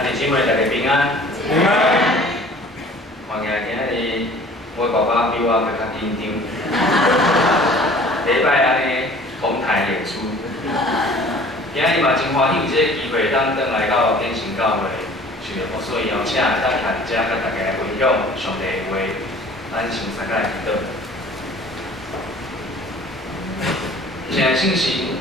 兄弟姊妹，大家平安。平安。看起来今日我爸爸比我更较紧张。礼拜安尼同台演出，今日嘛真欢喜有这个机会，当来到天神教会，所以邀请当来遮甲大家分享上帝的话，咱先三个祈祷。现在信息，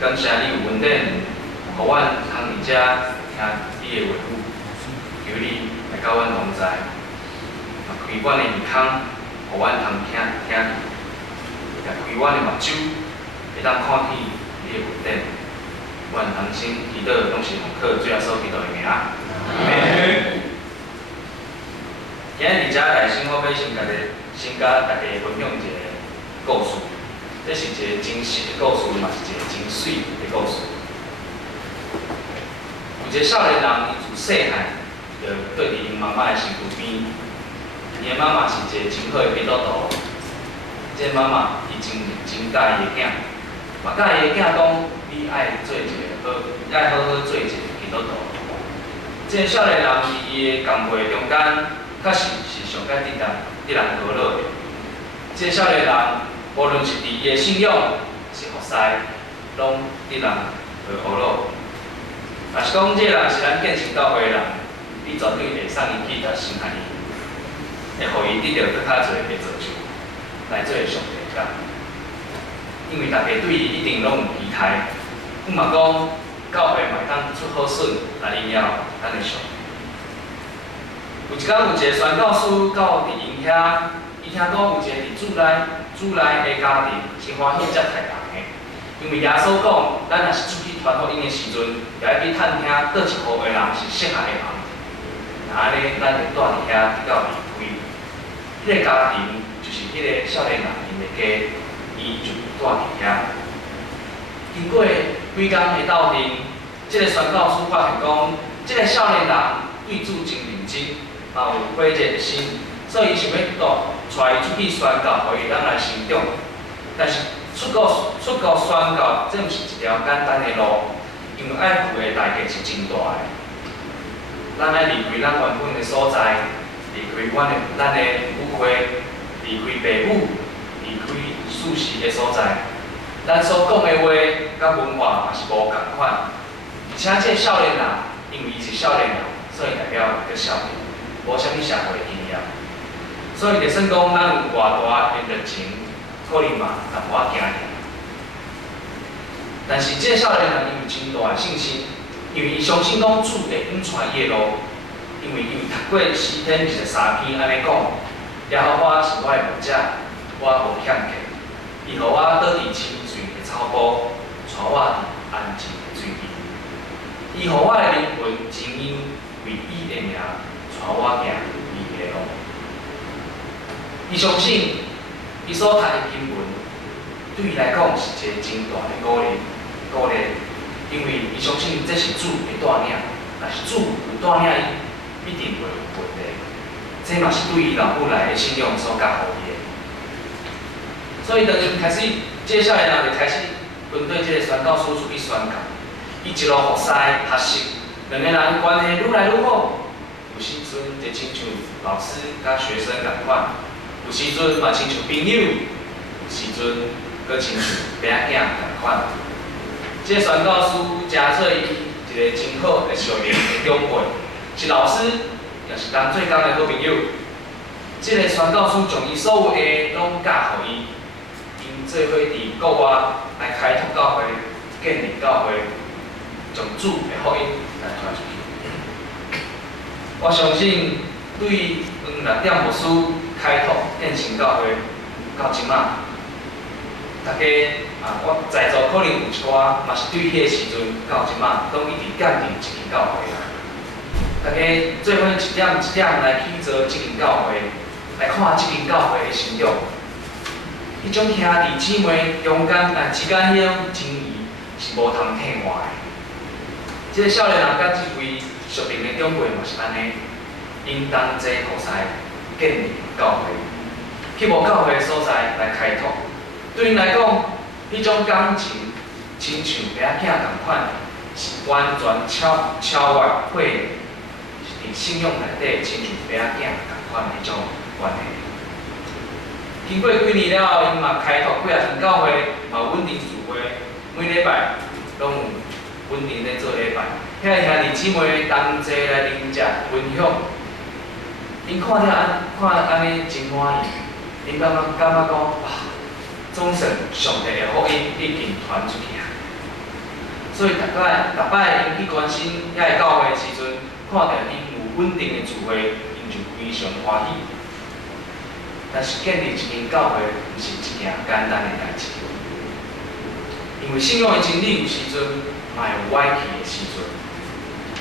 感谢你有稳定，互阮通伫遮听你的话语，求你来甲阮同在，开阮的耳孔，互阮通听，也开阮的目睭，会当看见你的稳定。阮通先祈祷，拢是奉靠主耶稣基督的名。今日伫遮内心，我要先甲大家分享一个故事。这是一个真实的故事，嘛是一个真水的故事。有一个少年人，伊自细汉就对伫因妈妈的身躯边，伊的妈妈是一个真好的基督徒。这个妈妈伊真介意伊的囝，嘛介意伊的囝讲，你爱做一个好好做一个基督徒。这个少年人伫伊的工作中间，确实是上介得人讨乐的。这个少年人。无论是伫伊的信仰，是服侍，拢得人学乐。若是讲这个人是咱建成教会的人，你绝对会送伊去甲心爱伊，会互伊得到更较侪的造就，来做上帝的工。因为大家对伊一定拢有期待，毋嘛讲教会嘛会当出好笋来应邀咱的上帝。有一天有一个宣教师到伫因遐，伊听讲有一个伫主内的家庭是欢喜接待人的，因为耶稣讲，咱若是出去传福音的时阵，也要去探听倒一户的人是适合的人。那安尼，咱就住伫遐直到离开。迄个家庭就是迄个少年人因的家，伊就住伫遐。经过几工的斗阵，这个宣教师发现讲，这个少年人对主真认真，也有火热的心。所以，伊想要带伊出去宣教，互伊当来成长。但是出国宣教，这毋是一条简单的路，因为爱付的代价是真大的。咱爱离开咱原本的所在，离开咱的母会，离开父母，离开舒适的所在。咱所讲的话，甲文化也是无共款。而且，这少年人，因为伊是少年人，所以代表个少年，无啥物社会经验。所以，就算讲咱有偌大的热情，可能嘛也无惊惊。但是，这个少年人伊有真大的信心，因为伊相信讲主会引带伊的路，因为伊有读过诗篇23篇安尼讲，耶和华是我的牧者，我无欠缺。伊互我倒伫清水的草坡，带我伫安静的水边。伊互我的灵魂真因为伊的名，带我行伊的路。伊相信，伊所读的经文，对伊来讲是一个真大的鼓励，因为伊相信这是主的带领，若是主有带领伊，一定袂有问题。这嘛是对伊老母来的信仰所教互伊的。所以，当伊开始，接下来人就开始跟对这个宣教师出去宣教，伊一路服侍学习，两个人关系愈来愈好。有时阵就亲像老师甲学生共款。有时阵嘛亲像朋友，有时阵阁亲像爸囝共款。这个宣教师真做伊一个真好的少年的长辈，是老师，也是咱最讲的好朋友。这个宣教师将伊所有的拢教互伊，因做伙伫国外来开拓教会、建立教会，将主的福音来传出去。我相信对6点牧师开拓建成教会到即马，大家我在座可能有一寡嘛是对迄个时阵到即马拢一直建立这间教会啦。大家做伙一点一点来去做这间教会，来看这间教会的成长。迄种兄弟姊妹中间之间迄种情谊是无通替换的。这个少年人甲这位属灵的长辈嘛是安尼，因同齐服侍。建立教会，去无教会的所在来开拓。对因来讲，迄种感情，亲像爸囝共款，是完全超越过伫信仰内底亲像爸仔囝共款迄种关系。经过几年了后，因嘛开拓几啊间教会，嘛稳定聚会，每礼拜拢有稳定咧做礼拜。遐兄弟姊妹同齐来啉食分享，因看安尼真欢喜，因感觉讲哇，总算上帝的福音已经传出去啊！所以逐摆因去关心遐个教会的时阵，看到因有稳定的聚会，因就非常欢喜。但是建立一间教会，毋是一件简单的代志，因为信仰的真理有时阵嘛有歪去的时阵，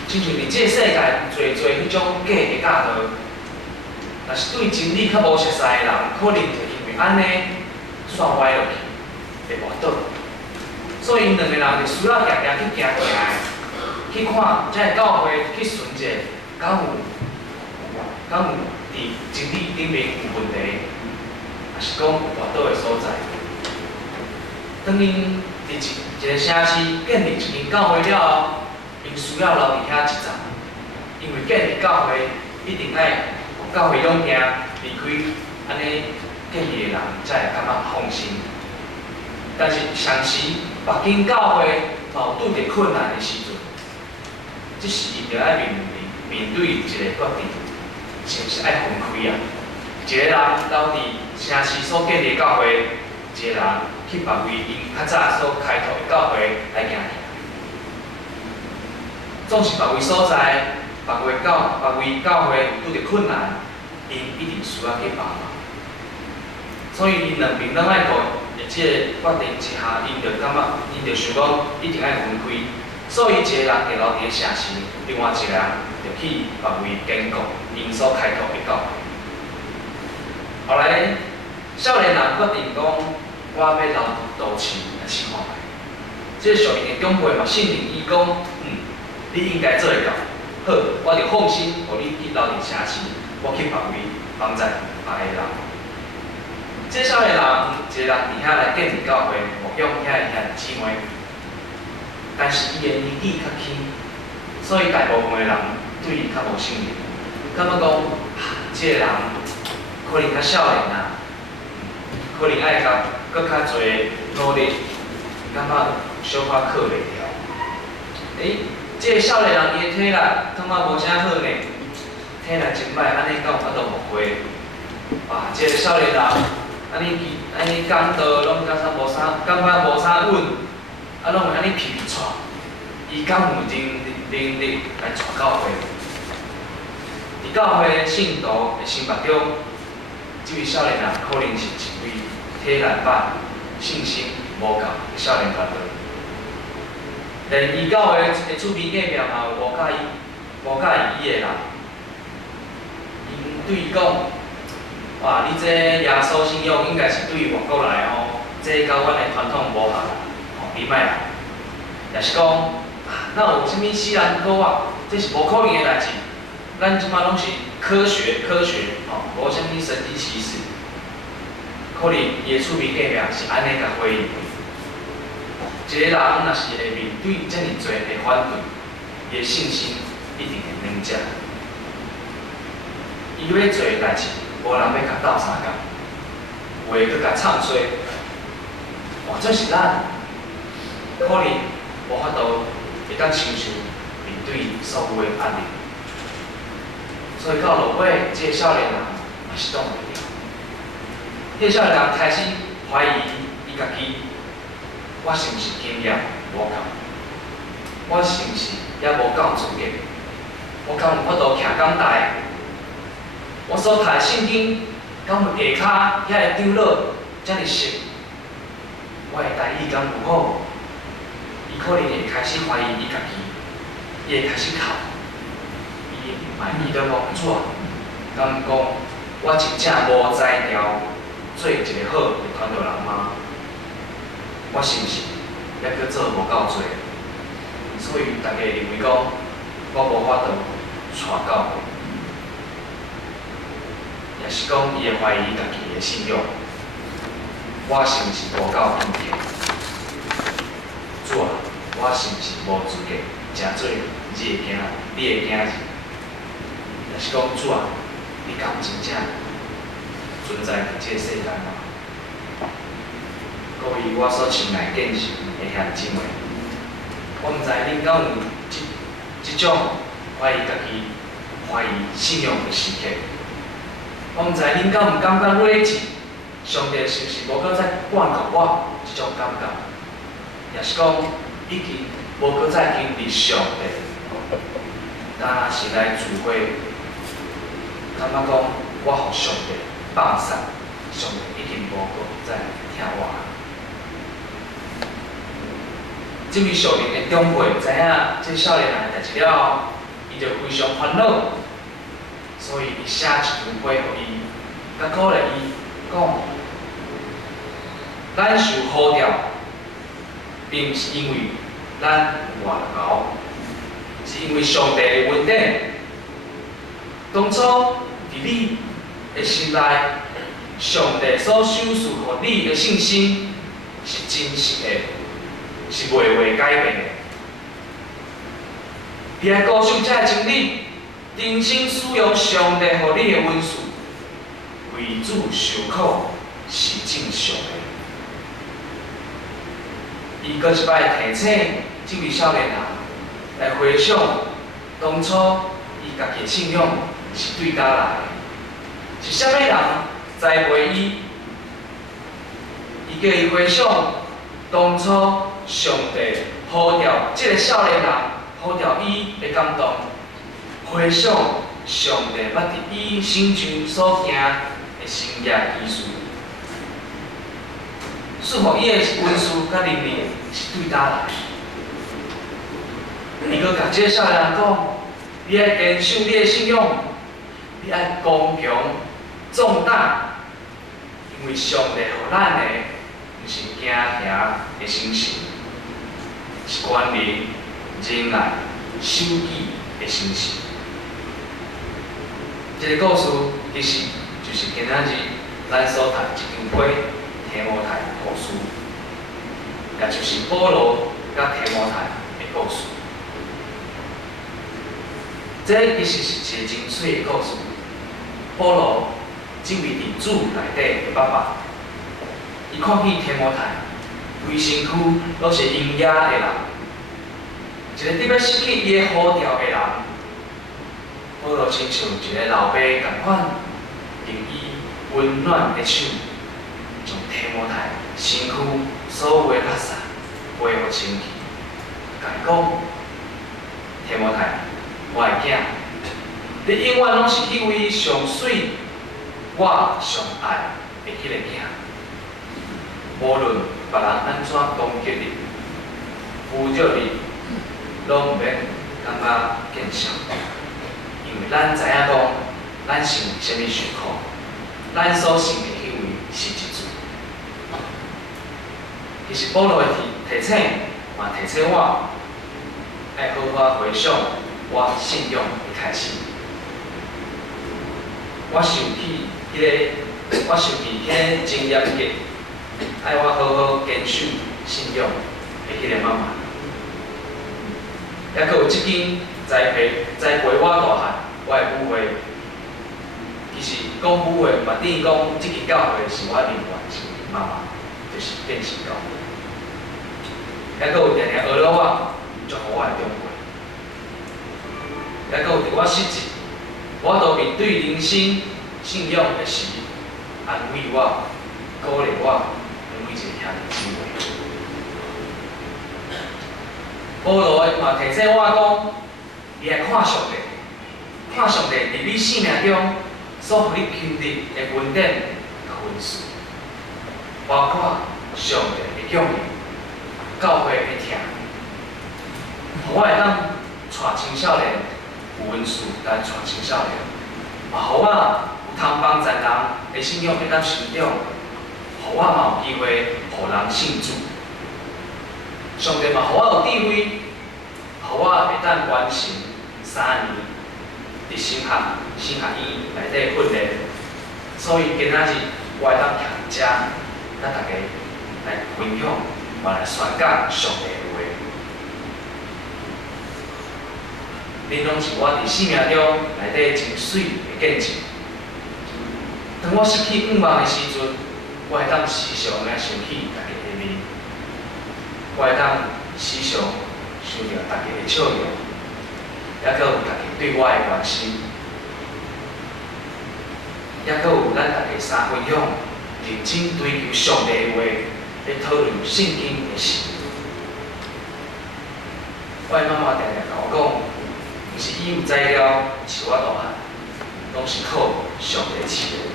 亲像伫这个世界有侪迄种假的教导，若是对真理较无熟悉的人，可能就因为安尼煞歪落去，会滑倒。所以因两个人就需要常常去行去看这个教会，去巡者，敢有伫真理顶面有问题，还是讲有滑倒的所在。当因伫一个城市建立一间教会了后，因需要留伫遐一站，因为建立教会一定爱有教会养行离开，安尼建立的人才会感觉放心。但是常时别间教会嘛有拄着困难的时阵，即时伊就爱面对一个决定，是毋是爱分开啊？一个人留伫城市所建立的教会，一个人去别位因较早所开拓的教会来行。总是别位所在，别位教会有拄着困难，因一定需要去帮忙。所以因两边拢爱顾即个决定之下，因就感觉，因就想讲一定爱分开。所以一个人会留伫城市，另外一个人就去别位坚固因所开拓的教会。后来少年人决定讲，我要留都市来试看卖。即个上面的长辈嘛信任伊讲，你应该做会到。好，我就放心，互你去留伫城市，我去别位帮助别个人。这少年人，一个人伫遐来建立教会，牧养遐个兄弟姊妹。但是伊个年纪较轻，所以大部分的人对伊较无信任，感觉讲，这个人可能较少年啊，可能爱甲搁较侪努力，感觉小可靠袂了。这个少年人伊的体力感觉无啥好呢，体力真歹，安尼敢有法度牧会？这个少年人安尼讲道拢感觉无啥稳，拢会安尼皮喘，伊敢有能力来带教会？伫教会的信徒的心目中，这位少年人可能是一位体力歹、信心无够的少年团队。连伊教会的厝边隔壁嘛有无介意伊的人，因对伊讲：哇，你这耶稣信仰应该是对外国来哦，这甲阮的传统无合，你莫来。也是讲，哪有啥物死人国啊？这是无可能的代志。咱即摆拢是科学，无啥物神机骑士。可能伊的厝边隔壁是安尼甲回应。一个人若是会面对遮尔侪的反对，伊的信心一定会软弱。伊要做的代志，无人要甲斗相共，有的搁甲唱衰。哇，这是咱可能无法度会当承受面对所有的压力。所以到落尾，这个少年人嘛是挡袂了。这个少年人开始怀疑伊家己。我是毋是经验无够？我是毋是也无够资格？我敢有法度徛讲台？我所读的圣经，敢有下骹遐个长老遮尔熟？我的台语敢有好？伊可能会开始怀疑伊家己，伊会开始哭，伊嘛遇到讲怎？敢讲我真正无才调做一个好的传道人吗？我是毋是还阁做无够多？所以大家认为讲，我无法度带教会，也是讲伊会怀疑家己的信仰。我是毋是无够敬虔？主啊，我是毋是无资格成做你的囝儿？若是讲主啊，你敢真正存在伫这个世间吗？各位我所亲爱见识的兄姊妹，我毋知恁敢有即种怀疑家己、怀疑信仰的时刻。我毋知恁敢有感觉累积，上帝是毋是无搁再管教我即种感觉，也是讲已经无搁再经历上帝，但是来聚会，感觉讲我互上帝放散，上帝已经无搁再听我。这位少年的长辈知影这少年人的代志了后，伊就非常烦恼，所以伊写一张批予伊，甲鼓励伊讲：咱受呼召，并毋是因为咱有外劳，是因为上帝的恩典。当初伫你的心内，上帝所赏赐予你的信心是真实的。是袂会改变的。你爱固守这个真理，真心使用上帝予你的恩赐，为主受苦是正常的。伊搁一摆提醒这位少年人来回想当初伊家己的信仰是对倒来的，是啥物人栽培伊？伊叫伊回想当初。上帝呼召这个少年人，呼召伊的感动，回想上帝捌伫伊身上所行的生涯奇事，赐予伊的恩赐甲能力是对倒来。伊阁甲这个少年人讲：你爱坚守你的信仰，你爱公平壮大，因为上帝予咱的毋是惊吓的心性。是关联、仁爱、守己的心性。这个故事其实就是今仔日咱所读一张批提摩太故事，也就是保罗甲提摩太的故事。这其实是一个真水的故事。保罗这位伫主内底的爸爸，伊看见提摩太。规身躯都是阴哑的人，一个特别失去伊的呼召的人，保罗亲像一个老爸共款，用伊温暖的手，将提摩太身躯所有的垃圾背互清气，甲伊讲：提摩太，我的囝，你永远拢是迄位上水、我上爱的迄个囝，无论。别人安怎攻击你、侮辱你，拢毋免感觉见笑，因为咱知影讲，咱是为虾米受苦，咱所信的迄位是一主。其实保罗的提醒，嘛提醒我，爱好好回想我信仰的开始。我想起迄个经验嘅。爱我好好坚守信仰的迄个妈妈，也阁有即间栽培我大汉，我的母会。其实讲母会，嘛等于讲即间教会是我另外一个妈妈，就是变成教会。也阁有定定学了我，祝福我的长辈。也阁有伫我失志，我都面对人生信仰的时，安慰我、鼓励我。每一个兄弟姊妹，保罗嘛提醒我讲，你爱看上帝，看上帝伫你生命中所予你经历的恩典甲恩赐，包括上帝的供应、教会的听，互我会当带青少年有恩赐来带青少年，嘛互我有通帮助人的信仰会当成长。互我嘛有机会，互人信主。上帝嘛，互我有智慧，互我会当完成3年伫神学院内底训练。所以今仔日我会当徛遮，咱大家来分享，嘛来宣讲上帝的话。恁拢是我伫生命中内底真水的见证。当我失去愿望的时阵，我会当时常来想起家己的面，我会当时常想着大家的笑容，也搁有大家对我的关心，也搁有咱大家三分享，认真追求上帝的话，来讨论圣经的事。我的妈妈常常甲我讲，毋是伊有才调饲我大汉，拢是靠上帝赐的。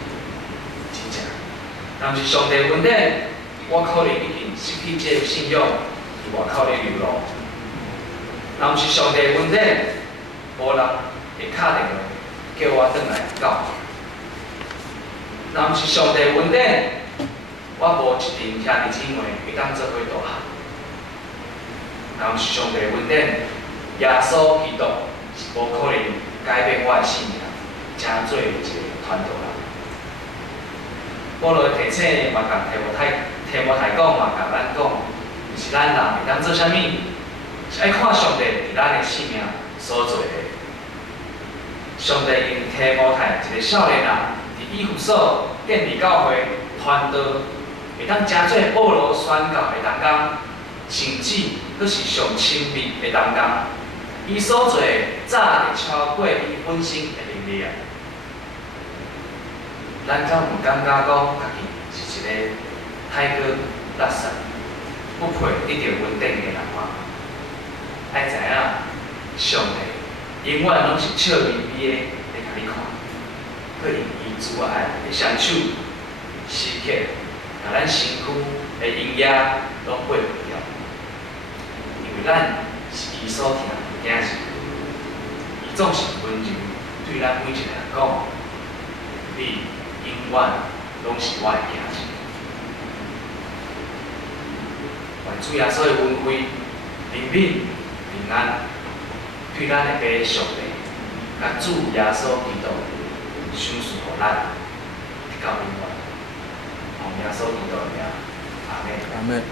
真正，若毋是上帝恩典，我可能已经失去这个信仰，伫外口咧流浪。若毋是上帝恩典，无人会敲电话叫我转来教会。若毋是上帝恩典，我无一群兄弟姊妹会当做伙大汉。若毋是上帝恩典，耶稣基督是无可能改变我的性命，成做一个传道人。保罗的提醒嘛，甲提摩太讲嘛，甲咱讲，就是咱人会当做啥物，是爱看上帝伫咱的生命所做的。上帝用提摩太一个少年人，伫以弗所建立教会传道，会当成做保罗宣教的同工，甚至佫是上亲密的同工。伊所做早会超过伊本身的能力啊！咱敢有感觉讲家己是一个太过垃圾、不配得到稳定的人吗？爱知影，上帝永远拢是笑眯眯的来甲你看，佮用伊慈爱的双手时刻，甲咱身躯的营养拢过不了，因为咱是伊所疼的囝子，伊总是温柔对咱每一个人讲，你永远拢是我的囝子。愿主耶稣的恩惠、怜悯、平安，对咱的爸上帝，甲主耶稣基督赏赐互咱，直到永远。奉耶稣基督的名，阿门。阿门。